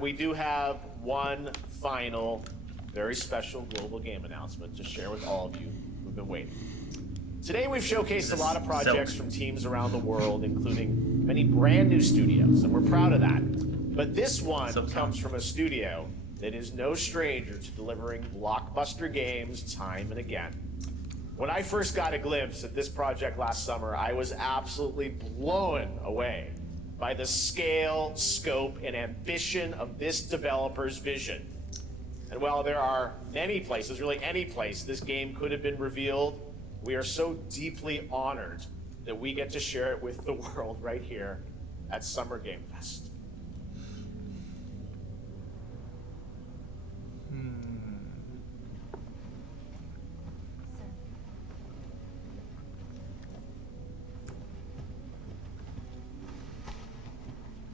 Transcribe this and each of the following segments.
We do have one final, very special global game announcement to share with all of you who've been waiting. Today we've showcased a lot of projects from teams around the world, including many brand new studios, and we're proud of that. But this one comes from a studio that is no stranger to delivering blockbuster games time and again. When I first got a glimpse at this project last summer, I was absolutely blown away by the scale, scope, and ambition of this developer's vision. And while there are many places, really any place, this game could have been revealed, we are so deeply honored that we get to share it with the world right here at Summer Game Fest.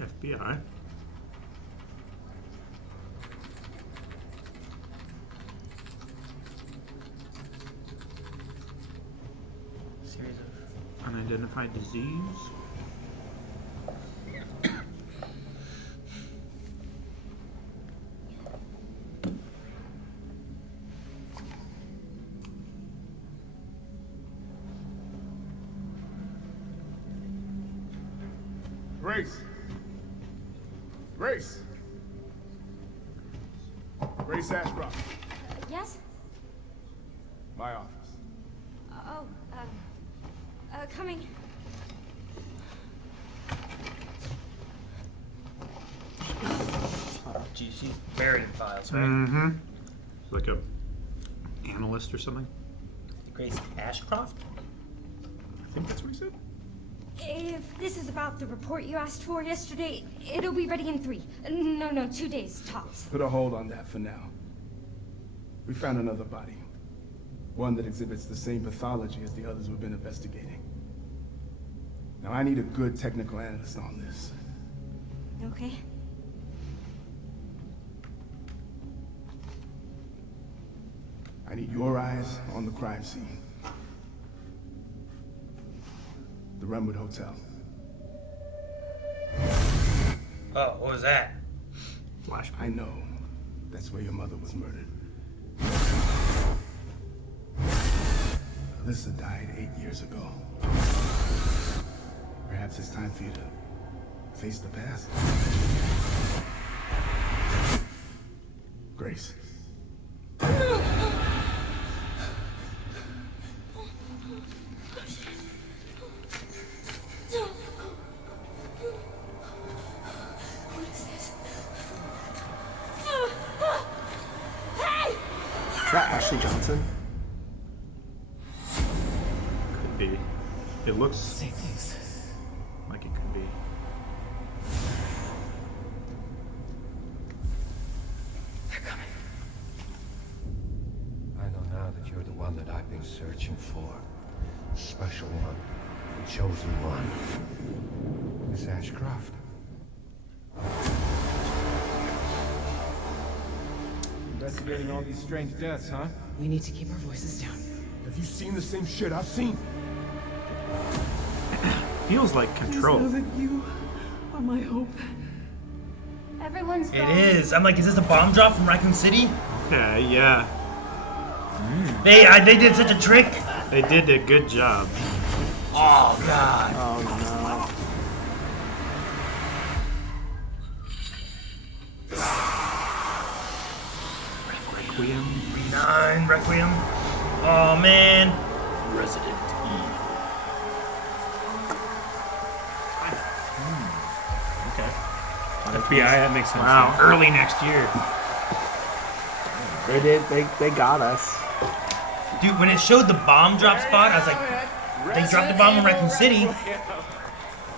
FBI. Series of Unidentified disease. Grace. Grace. Grace Ashcroft. Yes? My office. Oh, coming. Oh, geez, she's buried in files, right? Mm-hmm. Like a analyst or something. Grace Ashcroft? I think that's what he said. If this is about the report you asked for yesterday, it'll be ready in 3. No, 2 days, tops. Put a hold on that for now. We found another body. One that exhibits the same pathology as the others we've been investigating. Now I need a good technical analyst on this. Okay. I need your eyes on the crime scene. The Runwood Hotel. Oh, what was that? Flashback. I know. That's where your mother was murdered. Alyssa died 8 years ago. Perhaps it's time for you to face the past. Grace. Is that Ashley Johnson? Could be. It looks like it could be. They're coming. I know now that you're the one that I've been searching for. The special one. The chosen one. Miss Ashcroft. Investigating all these strange deaths, huh? We need to keep our voices down. Have you seen the same shit I've seen? Feels like Control. Know that you are my hope. Everyone's gone. It is. I'm like, is this a bomb drop from Raccoon City? Okay, yeah. They did such a trick. They did a good job. Oh, God. Oh no. Requiem. 9, Requiem. Oh, man. Resident Evil. Okay. FBI, that makes sense. Wow, early next year. They did. They got us. Dude, when it showed the bomb drop spot, I was like, they dropped the bomb in Raccoon City.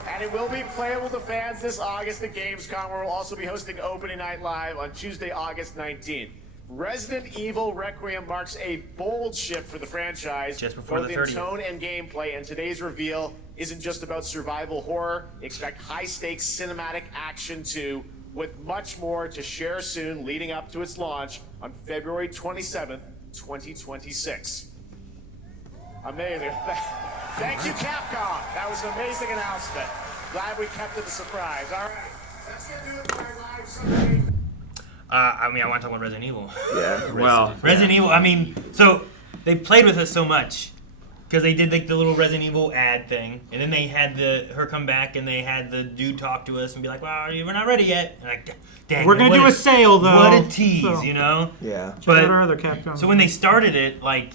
And it will be playable to fans this August at Gamescom, where we'll also be hosting Opening Night Live on Tuesday, August 19th. Resident Evil Requiem marks a bold shift for the franchise, Just before both the in 30th. tone and gameplay, and today's reveal isn't just about survival horror. Expect high-stakes cinematic action too, with much more to share soon leading up to its launch on February 27th, 2026. Amazing. Thank you, Capcom. That was an amazing announcement. Glad we kept it a surprise. All right, that's going to do it for our live Sunday. I mean, I want to talk about Resident Evil. Yeah. Well, Resident Evil. I mean, so they played with us so much because they did like the little Resident Evil ad thing, and then they had her come back, and they had the dude talk to us and be like, "Well, we're not ready yet." And like, dang, We're gonna do a sale though. What a tease, so. you know? Yeah. Check out our other Capcom. So when they started it, like,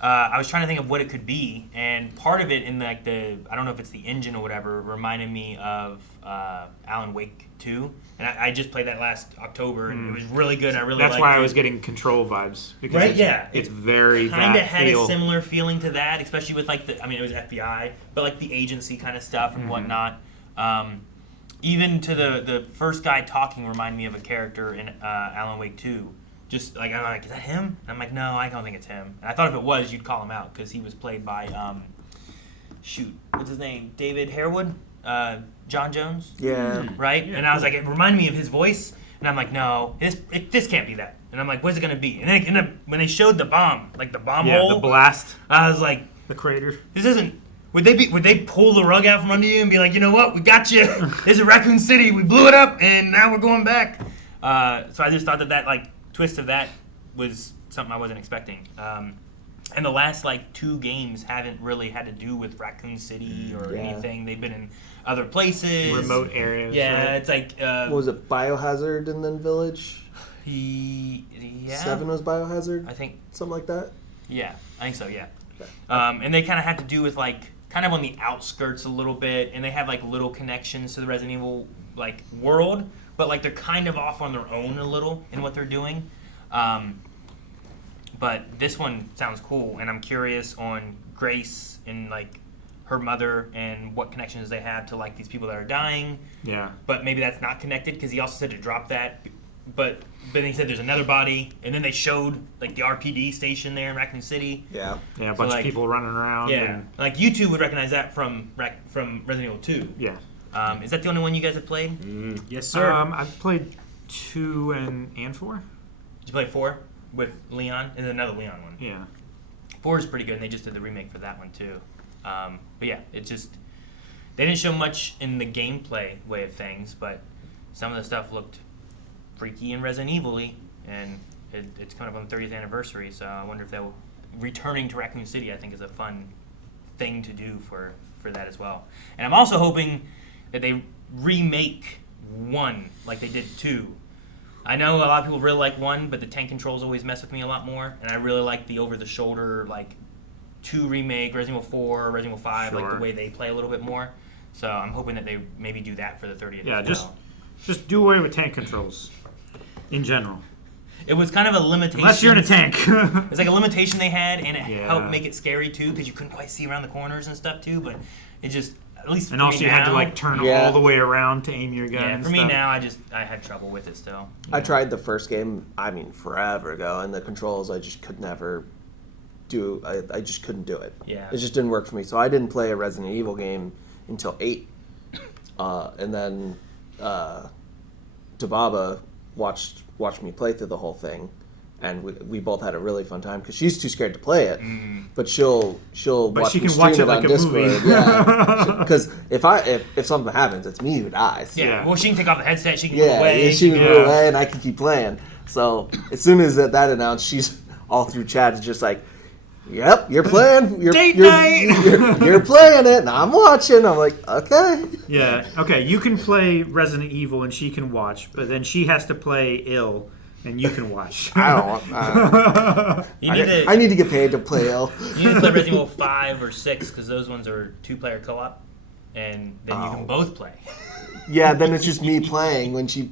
I was trying to think of what it could be, and part of it in like I don't know if it's the engine or whatever, reminded me of Alan Wake 2, and I just played that last October, and it was really good. And I really That's liked why I it. was getting Control vibes because Right? it's, Yeah. it's very kind of that had feel. a similar feeling to that, especially with like I mean, it was FBI, but like the agency kind of stuff and whatnot. Even to the first guy talking reminded me of a character in Alan Wake 2. Just like, I'm like, is that him? And I'm like, no, I don't think it's him. And I thought if it was, you'd call him out because he was played by, what's his name? David Harewood? John Jones? Yeah. Right? And I was like, it reminded me of his voice. And I'm like, no, this can't be that. And I'm like, what's it going to be? And then when they showed the bomb, like the bomb hole, the blast, I was like, the crater. this isn't. Would they pull the rug out from under you and be like, you know what, we got you. This is Raccoon City. We blew it up, and now we're going back. So I just thought that like twist of that was something I wasn't expecting. And the last like 2 games haven't really had to do with Raccoon City or anything. They've been in other places, Remote areas. Yeah, right? it's like What was it? Biohazard and then Village. yeah. 7 was Biohazard. I think. Something like that. Yeah, I think so. Yeah. Okay. And they kind of had to do with like kind of on the outskirts a little bit, and they have like little connections to the Resident Evil like world, but like they're kind of off on their own a little in what they're doing. But this one sounds cool, and I'm curious on Grace and like her mother and what connections they have to like these people that are dying. Yeah. But maybe that's not connected because he also said to drop that. But then he said there's another body, and then they showed like the RPD station there in Raccoon City. Yeah. Yeah, a So, bunch like, of people running around. Yeah, And, like you two would recognize that from Resident Evil 2. yeah. Is that the only one you guys have played? yes, sir. I've played 2 and 4. Did you play 4 with Leon? And another Leon one. Yeah. 4 is pretty good, and they just did the remake for that one too. But yeah, it just they didn't show much in the gameplay way of things, but some of the stuff looked freaky and Resident Evil-y, and it's coming up on the 30th anniversary, so I wonder if they'll returning to Raccoon City. I think is a fun thing to do for that as well. And I'm also hoping that they remake 1 like they did 2. I know a lot of people really like 1, but the tank controls always mess with me a lot more, and I really like the over-the-shoulder like 2 remake, Resident Evil 4, Resident Evil 5, like the Sure. way they play a little bit more. So I'm hoping that they maybe do that for the 30th. Yeah, as just well. just do away with tank controls in general. It was kind of a limitation. Unless you're in a tank. It's like a limitation they had, and it Yeah. helped make it scary too, because you couldn't quite see around the corners and stuff too. But it just, at least And for also me you now, had to like turn Yeah. all the way around to aim your gun. Yeah, and for me stuff. now, I had trouble with it still. I tried the first game, forever ago, and the controls I just could never do. I just couldn't do it. Yeah. It just didn't work for me. So I didn't play a Resident Evil game until 8. And then Dababa watched me play through the whole thing, and we both had a really fun time because she's too scared to play it, but she'll But watch she me can stream watch it it like on a Discord. movie. Yeah, because if something happens, it's me who dies. Yeah. Yeah. Well, she can take off the headset. She can move Yeah, away. she can Yeah. move away, and I can keep playing. So as soon as that announced, she's all through chat. It's just like, "Yep, you're playing. Date night!" You're playing it, and I'm watching." I'm like, "Okay." Yeah. Okay, you can play Resident Evil and she can watch, but then she has to play ill and you can watch. I need to get paid to play ill. You need to play Resident Evil 5 or 6 because those ones are 2-player co-op, and then you can both play. Yeah, then it's just me playing when she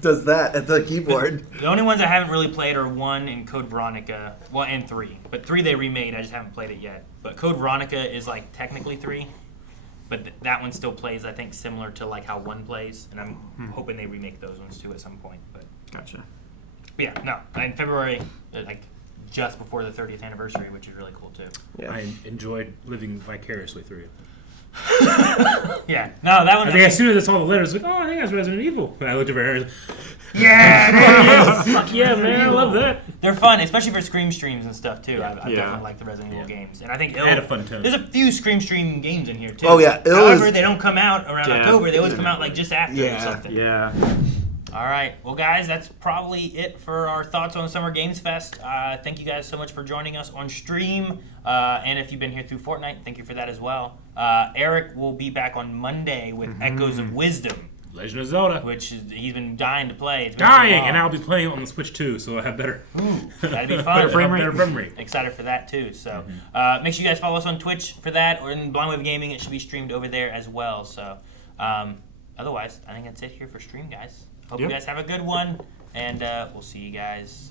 does that at the keyboard. The only ones I haven't really played are 1 and Code Veronica, well, and 3. But 3 they remade, I just haven't played it yet. But Code Veronica is like technically 3, but that one still plays, I think, similar to like how 1 plays, and I'm hoping they remake those ones too at some point. But Gotcha. yeah, no, in February, like just before the 30th anniversary, which is really cool too. Yeah. I enjoyed living vicariously through you. Yeah, no, that one. I think as soon as I saw the letters, like, oh, I think that's Resident Evil. And I looked over her. Yeah, there it is. Fuck yeah, man, I love that. They're fun, especially for Scream streams and stuff too. I Yeah. definitely like the Resident Evil games, and I think Had a fun time. there's a few Scream stream games in here too. Oh, yeah, However, they don't come out around Yeah. October. They always come out like just after or Yeah. something. Yeah. All right. Well, guys, that's probably it for our thoughts on Summer Games Fest. Thank you guys so much for joining us on stream. And if you've been here through Fortnite, thank you for that as well. Eric will be back on Monday with Echoes of Wisdom. Legend of Zelda. Which he's been dying to play. It's been Dying, so long. and I'll be playing it on the Switch too, so I have better. That'd be fun. Better frame rate. Excited for that too. So make sure you guys follow us on Twitch for that, or in Blind Wave Gaming. It should be streamed over there as well. So otherwise, I think that's it here for stream, guys. Hope you guys have a good one, and we'll see you guys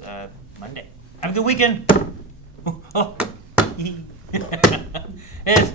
Monday. Have a good weekend. It's